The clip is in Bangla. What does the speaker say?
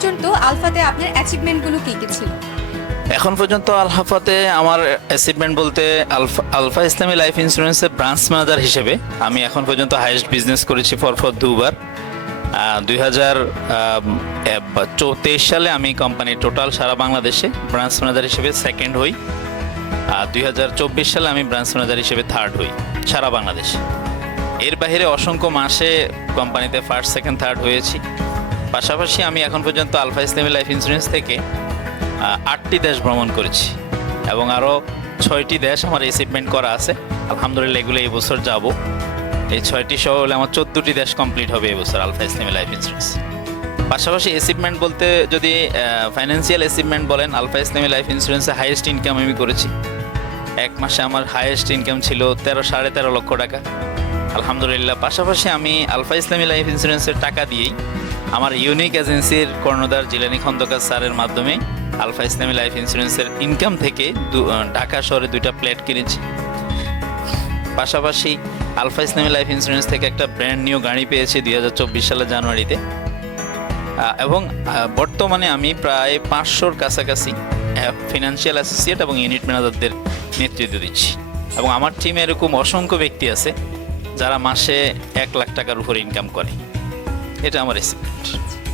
পর্যন্ত আলফাতে আপনার অ্যাচিভমেন্টগুলো কী কী ছিল? এখন পর্যন্ত আলহাফাতে আমার অ্যাচিভমেন্ট বলতে আলফা আলফা ইসলামী লাইফ ইন্স্যুরেন্সের ব্রাঞ্চ ম্যানেজার হিসেবে আমি এখন পর্যন্ত হাইয়েস্ট বিজনেস করেছি ফর দুবার। দুই হাজার তেইশ সালে আমি কোম্পানির টোটাল সারা বাংলাদেশে ব্রাঞ্চ ম্যানেজার হিসেবে সেকেন্ড হই। আর দুই হাজার চব্বিশ সালে আমি ব্রাঞ্চ ম্যানেজার হিসেবে থার্ড হই, সারা বাংলাদেশে। এর বাইরে অসংখ্য মাসে কোম্পানিতে ফার্স্ট সেকেন্ড থার্ড হয়েছি। পাশাপাশি আমি এখন পর্যন্ত আলফা ইসলামী লাইফ ইন্স্যুরেন্স থেকে আটটি দেশ ভ্রমণ করেছি এবং আরও ছয়টি দেশ আমার অ্যাচিভমেন্ট করা আছে। আলহামদুলিল্লাহ এগুলো এই বছর যাব। এই ছয়টি সহ হলে আমার চোদ্দোটি দেশ কমপ্লিট হবে এই বছর আলফা ইসলামী লাইফ ইন্স্যুরেন্স। পাশাপাশি অ্যাচিভমেন্ট বলতে যদি ফাইন্যান্সিয়াল অ্যাচিভমেন্ট বলেন, আলফা ইসলামী লাইফ ইন্স্যুরেন্সে হাইয়েস্ট ইনকাম আমি করেছি। এক মাসে আমার হাইয়েস্ট ইনকাম ছিল তেরো, সাড়ে তেরো লক্ষ টাকা। আলহামদুলিল্লাহ, পাশাপাশি আমি আলফা ইসলামী লাইফ ইন্স্যুরেন্সের টাকা দিয়েই আমার ইউনিক এজেন্সির কর্ণধার জিলানি খন্দকার স্যারের মাধ্যমে আলফা ইসলামী লাইফ ইন্স্যুরেন্সের ইনকাম থেকে ঢাকা শহরে দুইটা প্লেট কিনেছি। পাশাপাশি আলফা ইসলামী লাইফ ইন্স্যুরেন্স থেকে একটা ব্র্যান্ড নিউ গাড়ি পেয়েছি দুই হাজার চব্বিশ সালের জানুয়ারিতে। এবং বর্তমানে আমি প্রায় পাঁচশোর কাছাকাছি ফিনান্সিয়াল অ্যাসোসিয়েট এবং ইউনিট ম্যানেজারদের নেতৃত্ব দিচ্ছি। এবং আমার টিমে এরকম অসংখ্য ব্যক্তি আছে যারা মাসে এক লাখ টাকার উপর ইনকাম করে। এটা আমার এসিপমেন্ট